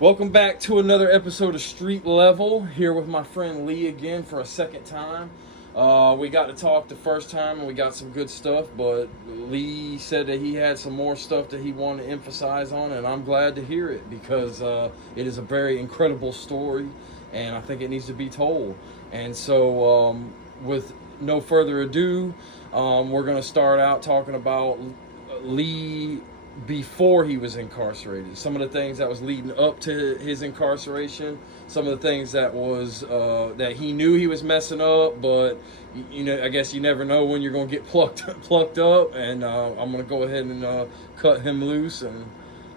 Welcome back to another episode of Street Level. Here with my friend Lee again for a second time. We got to talk the first time and we got some good stuff, but Lee said that he had some more stuff that he wanted to emphasize on, and I'm glad to hear it because it is a very incredible story and I think it needs to be told. And so, with no further ado, we're going to start out talking about Lee before he was incarcerated. Some of the things that was leading up to his incarceration. Some of the things that was that he knew he was messing up, but I guess you never know when you're gonna get plucked up. And I'm gonna go ahead and cut him loose and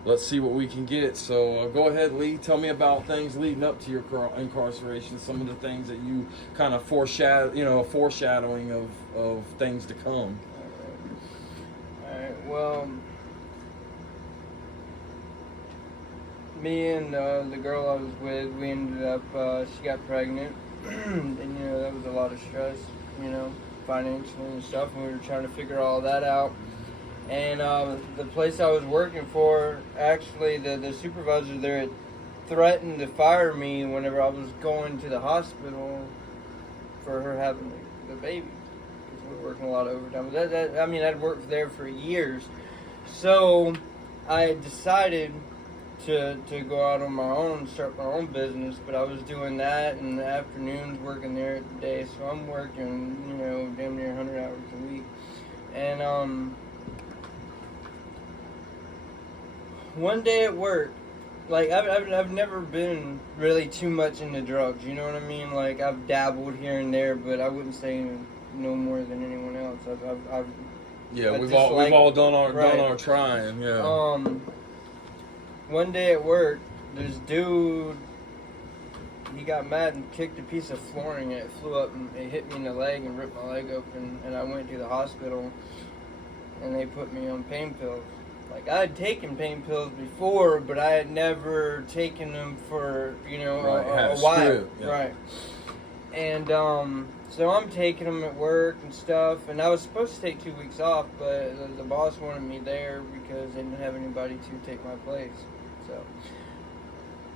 let's see what we can get. So go ahead, Lee. Tell me about things leading up to your incarceration. Some of the things that you kind of foreshadowing of things to come. All right. Well, me and the girl I was with, we ended up, she got pregnant, and, that was a lot of stress, financially and stuff, and we were trying to figure all that out. And the place I was working for, actually, the supervisor there had threatened to fire me whenever I was going to the hospital for her having the baby, because we were working a lot of overtime. But I'd worked there for years, so I decided to go out on my own, start my own business, but I was doing that in the afternoons, working there at the day, so I'm working, damn near 100 hours a week. And one day at work, like, I've never been really too much into drugs, you know what I mean? Like, I've dabbled here and there, but I wouldn't say no more than anyone else. We've all done our trying, yeah. One day at work, this dude, he got mad and kicked a piece of flooring, and it flew up and it hit me in the leg and ripped my leg open, and I went to the hospital, and they put me on pain pills. Like, I had taken pain pills before, but I had never taken them for, a while. Yeah. Right. And, so I'm taking them at work and stuff, and I was supposed to take 2 weeks off, but the boss wanted me there because they didn't have anybody to take my place. So,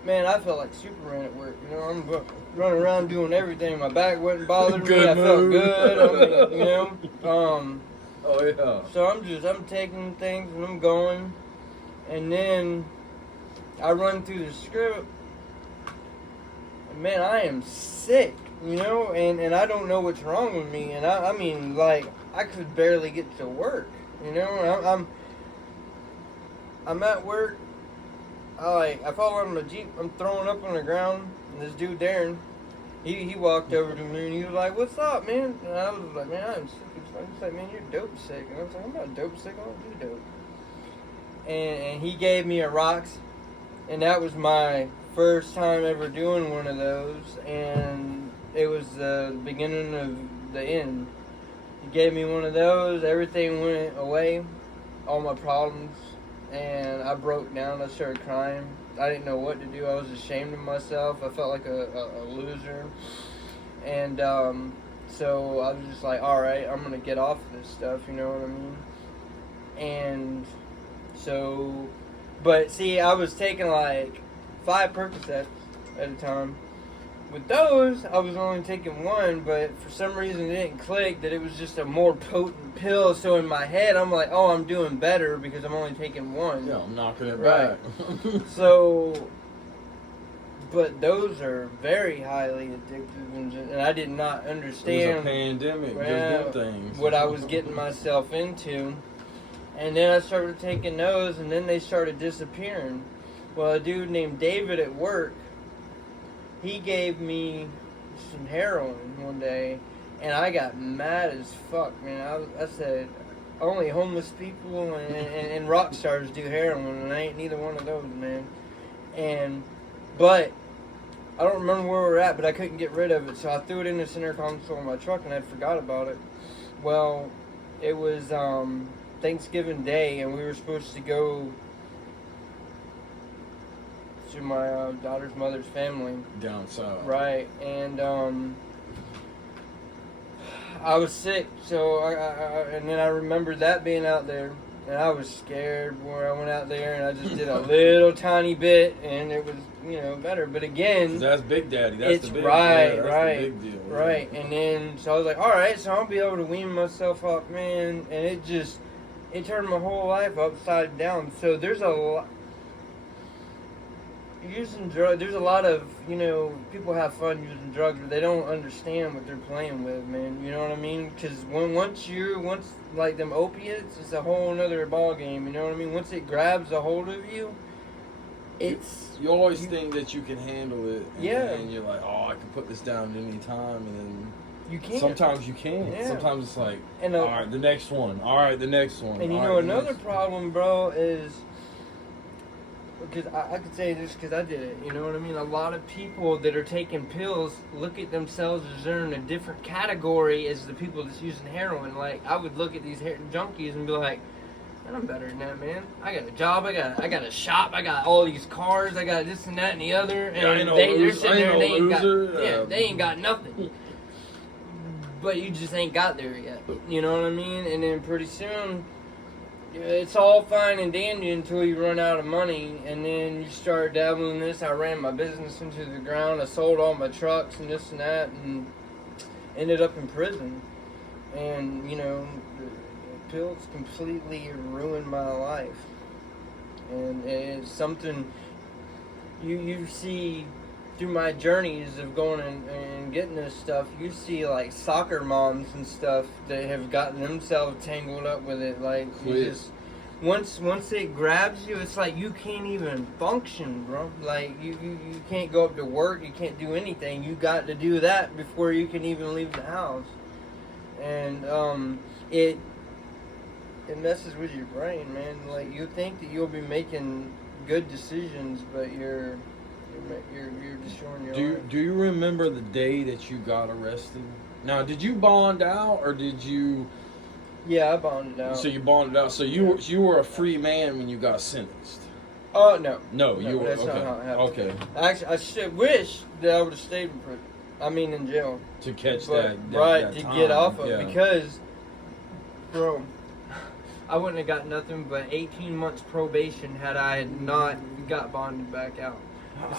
man, I felt like Superman at work. I'm running around doing everything. My back wasn't bothering me. I felt good. Oh yeah. So I'm taking things and I'm going, and then I run through the script. And man, I am sick. And I don't know what's wrong with me, and I mean, like, I could barely get to work, I'm at work, I fall out of my Jeep, I'm throwing up on the ground, and this dude, Darren, he walked over to me, and he was like, "What's up, man?" And I was like, "Man, I'm sick." He's like, "Man, you're dope sick," and I was like, "I'm not dope sick, I don't do dope." And he gave me a rocks, and that was my first time ever doing one of those, and it was the beginning of the end. He gave me one of those, everything went away, all my problems, and I broke down, I started crying. I didn't know what to do, I was ashamed of myself, I felt like a loser, and so I was just like, alright, I'm gonna get off of this stuff, you know what I mean? And so, but see, I was taking like 5 Percocets at a time. With those, I was only taking 1, but for some reason it didn't click that it was just a more potent pill. So in my head, I'm like, oh, I'm doing better because I'm only taking 1. Yeah, I'm knocking it back. So, but those are very highly addictive, and I did not understand. It was a pandemic, just them things. What I was getting myself into. And then I started taking those, and then they started disappearing. Well, a dude named David at work, he gave me some heroin one day, and I got mad as fuck, man. I said, only homeless people and rock stars do heroin, and I ain't neither one of those, man. But I don't remember where we were at, but I couldn't get rid of it, so I threw it in the center console of my truck, and I forgot about it. Well, it was Thanksgiving Day, and we were supposed to go to my daughter's mother's family. Down south. Right, and I was sick, so and then I remembered that being out there, And I was scared where I went out there and I just did a little tiny bit and it was, better. But again, That's Big Daddy. That's it's the big, right, yeah, that's right, the big deal. right. And then, so I was like, all right, so I'll be able to wean myself up, man. And it turned my whole life upside down. So there's a lot. Using drugs, there's a lot of, people have fun using drugs, but they don't understand what they're playing with, man. You know what I mean? Because once like them opiates, it's a whole nother ball game. You know what I mean? Once it grabs a hold of you, you always think that you can handle it. And you're like, oh, I can put this down at any time, and then you can't. Sometimes you can. Yeah. Sometimes it's like, all right, the next one. All right, the next one. And another problem, bro, is. Because I could say this because I did it, you know what I mean? A lot of people that are taking pills look at themselves as they're in a different category as the people that's using heroin. Like, I would look at these junkies and be like, man, I'm better than that, man. I got a job, I got a shop, I got all these cars, I got this and that and the other. And they're sitting there and they ain't got nothing. But you just ain't got there yet, you know what I mean? And then pretty soon... it's all fine and dandy until you run out of money, and then you start dabbling in this. I ran my business into the ground. I sold all my trucks and this and that, and ended up in prison. And, the pills completely ruined my life. And it's something you see through my journeys of going and getting this stuff. You see, like, soccer moms and stuff that have gotten themselves tangled up with it. Like, you just... Once it grabs you, it's like you can't even function, bro. Like, you can't go up to work. You can't do anything. You got to do that before you can even leave the house. And it messes with your brain, man. Like, you think that you'll be making good decisions, but you're destroying your life. Do you remember the day that you got arrested? Now, did you bond out or did you? Yeah, I bonded out. So you bonded out. So you were a free man when you got sentenced. Oh no. No, you were that's okay. Not how it happened. Okay. Actually, I should wish that I would have stayed in prison. I mean, in jail. To catch that to time. get off of because, bro, I wouldn't have got nothing but 18 months probation had I not got bonded back out.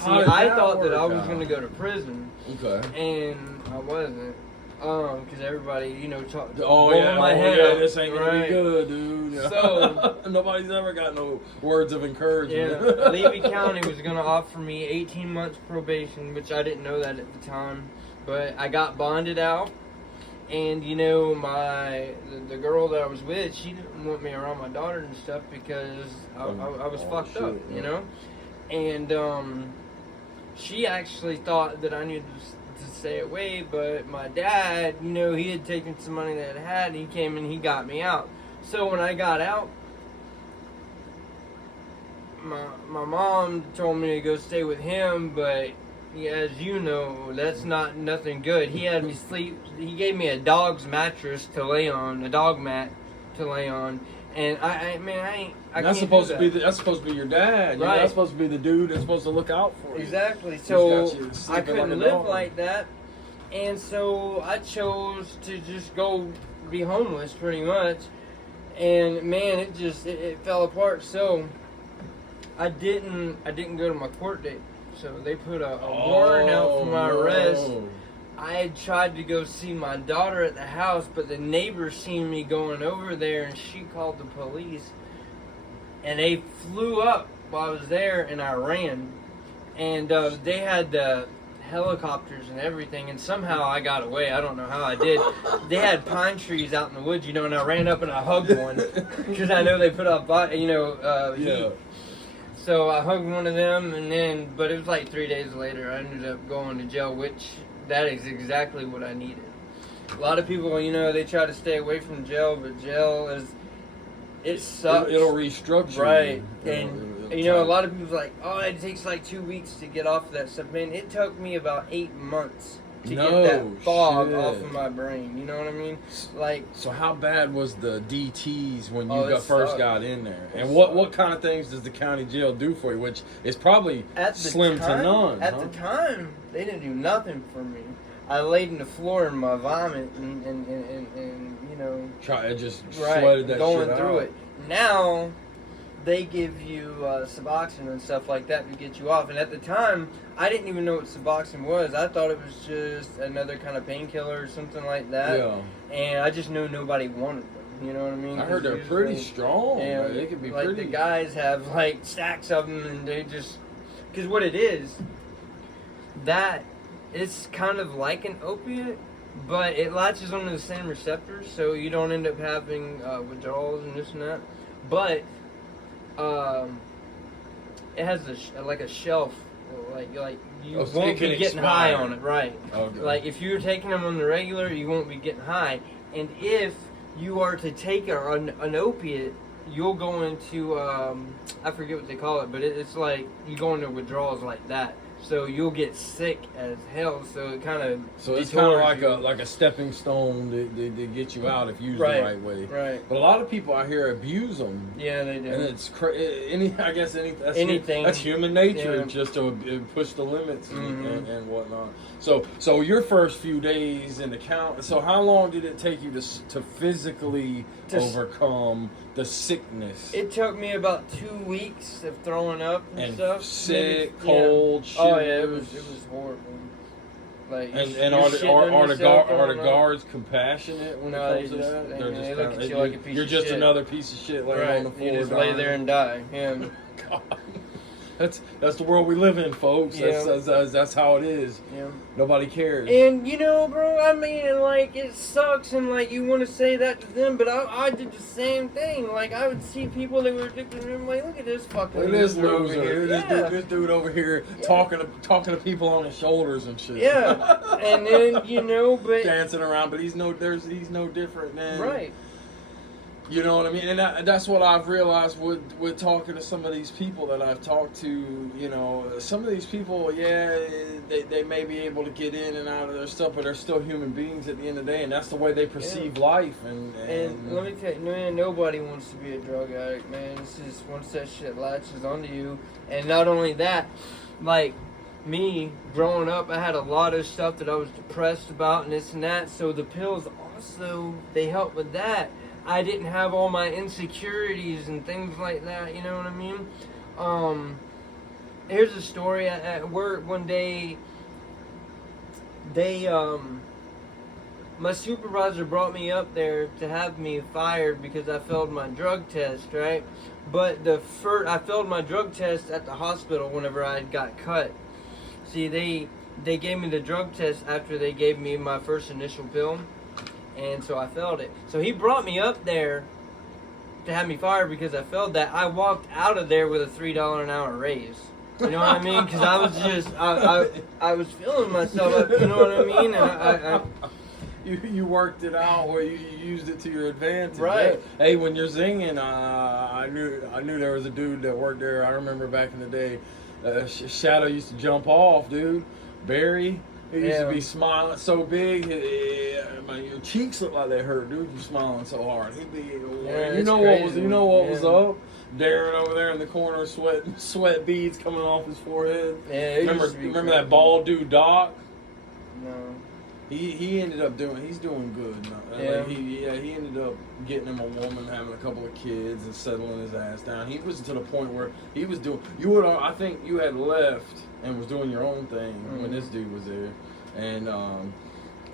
See, I thought that I was going to go to prison. Okay. And I wasn't. Because everybody, talked. My head up, this ain't gonna right. be good, dude. So nobody's ever got no words of encouragement. Yeah, Levy County was gonna offer me 18 months probation, which I didn't know that at the time. But I got bonded out, and the girl that I was with, she didn't want me around my daughter and stuff because I was fucked up, and she actually thought that I needed to stay away, but my dad, he had taken some money that I had, and he came and he got me out. So when I got out, my mom told me to go stay with him, but as you know, that's nothing good. He had me sleep. He gave me a dog's mattress to lay on, a dog mat to lay on, and I that's supposed to be that's supposed to be your dad. Right. That's supposed to be the dude that's supposed to look out for you. Exactly. So I couldn't live dog. like that, and so I chose to just go be homeless, pretty much. And man, it fell apart. So I didn't go to my court date. So they put a warrant out for my arrest. I had tried to go see my daughter at the house, but the neighbor seen me going over there, and she called the police. And they flew up while I was there, and I ran. And they had the helicopters and everything, and somehow I got away. I don't know how I did. They had pine trees out in the woods, and I ran up and I hugged one because I know they put up, heat. So I hugged one of them, but it was like 3 days later, I ended up going to jail, which that is exactly what I needed. A lot of people, they try to stay away from jail, but jail it sucks. It'll restructure. Right. And, a lot of people's like, oh, it takes like 2 weeks to get off of that stuff. Man, it took me about 8 months to get that fog off of my brain. You know what I mean? Like. So how bad was the DTs when you first sucked. got in there? And what kind of things does the county jail do for you? Which is probably slim to none. At the time, they didn't do nothing for me. I laid in the floor in my vomit and you know, Try it, just right, sweated that going shit through out. it. Now they give you Suboxone and stuff like that to get you off. And at the time, I didn't even know what Suboxone was. I thought it was just another kind of painkiller or something like that. Yeah. And I just knew nobody wanted them. You know what I mean? I heard they're pretty strong. Yeah, Man. They can be like pretty. the guys have like stacks of them, and they just because what it is, that it's kind of like an opiate, but it latches onto the same receptors, so you don't end up having withdrawals and this and that. But it has like a shelf, like you So won't it can be getting high expire. on it, right? Okay. Like if you're taking them on the regular, you won't be getting high, and if you are to take an opiate, you'll go into I forget what they call it, but it's like you go into withdrawals like that. So you'll get sick as hell. So it kind of So it's kind of like a stepping stone to get you out if used Right, the right way. right. But a lot of people out here abuse them. Yeah, they do. And it's that's Anything. That's human nature, Yeah. just to push the limits Mhm. and whatnot. So your first few days in the count. So how long did it take you to physically overcome the sickness? It took me about 2 weeks of throwing up and stuff. sick, Maybe- cold, Oh yeah, it shivers. was horrible. Like And you're are shitting on the yourself, are the throwing up. guards compassionate when No, it comes they to just- that? they- They're they just look kinda- at you like a piece you're of just shit. another piece of shit laying Right, on the floor. you just lay dying. there and die. Yeah. God. That's the world we live in, folks. Yeah. That's how it is. Yeah. Nobody cares. And you know, bro, I mean, like, it sucks, and like, you want to say that to them, but I did the same thing. Like, I would see people that were addicted, and I'm like, look at this fucking Look at this over loser. here. Yeah. This dude over here talking to people on his shoulders and shit. Yeah. And then, you know, but dancing around, but he's no different, man. right. You know what I mean? And that's what I've realized with talking to some of these people that I've talked to. You know, some of these people, yeah, they may be able to get in and out of their stuff, but they're still human beings at the end of the day, and that's the way they perceive life. And let me tell you, man, nobody wants to be a drug addict, man. It's just once that shit latches onto you, and not only that, like me growing up, I had a lot of stuff that I was depressed about and this and that. So the pills also they help with that. I didn't have all my insecurities and things like that. You know what I mean? Here's a story at work. One day, my supervisor brought me up there to have me fired because I failed my drug test, right? But I failed my drug test at the hospital whenever I got cut. See, they gave me the drug test after they gave me my first initial pill, and so I failed it. So he brought me up there to have me fired because I failed that. I walked out of there with a $3 an hour raise. You know what I mean? Because I was just, I was feeling myself, you know what I mean? And you worked it out where you used it to your advantage. Right. Hey, when you're singing, I knew there was a dude that worked there. I remember back in the day, Shadow used to jump off, dude. Barry, he used to be smiling so big, your cheeks look like they hurt, dude. You smiling so hard. He'd be, you know what was up. Darren over there in the corner, sweat beads coming off his forehead. Yeah, remember that bald dude Doc? No. He ended up he's doing good now. Yeah. Like he ended up getting him a woman, having a couple of kids, and settling his ass down. He was to the point where he was doing. I think you had left and was doing your own thing when this dude was there, and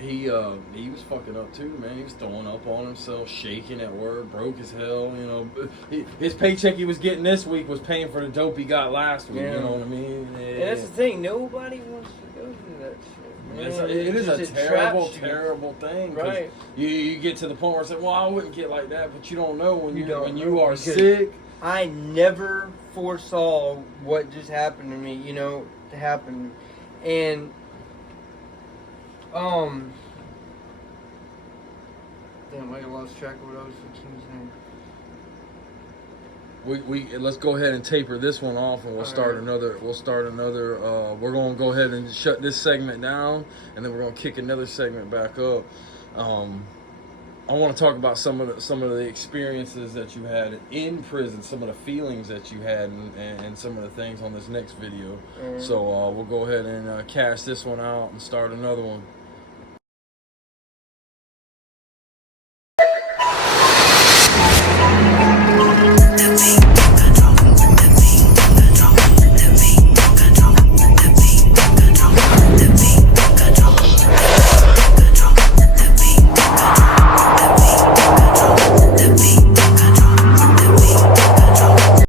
he was fucking up too, man. He was throwing up on himself, shaking at work, broke as hell. You know, his paycheck he was getting this week was paying for the dope he got last week. Yeah. You know what I mean? Yeah. And that's the thing. Nobody wants to go through that shit. Man. It is a just terrible, traps you. terrible thing. 'Cause Right. You get to the point where it's like, well, I wouldn't get like that, but you don't know when You don't when know you are because sick. I never foresaw what just happened to me, you know, to happen. And damn, I lost track of what I was fixing to say. We let's go ahead and taper this one off, and we'll start another. We're gonna go ahead and shut this segment down, and then we're gonna kick another segment back up. I want to talk about some of the experiences that you had in prison, some of the feelings that you had, and some of the things on this next video. So we'll go ahead and cash this one out and start another one.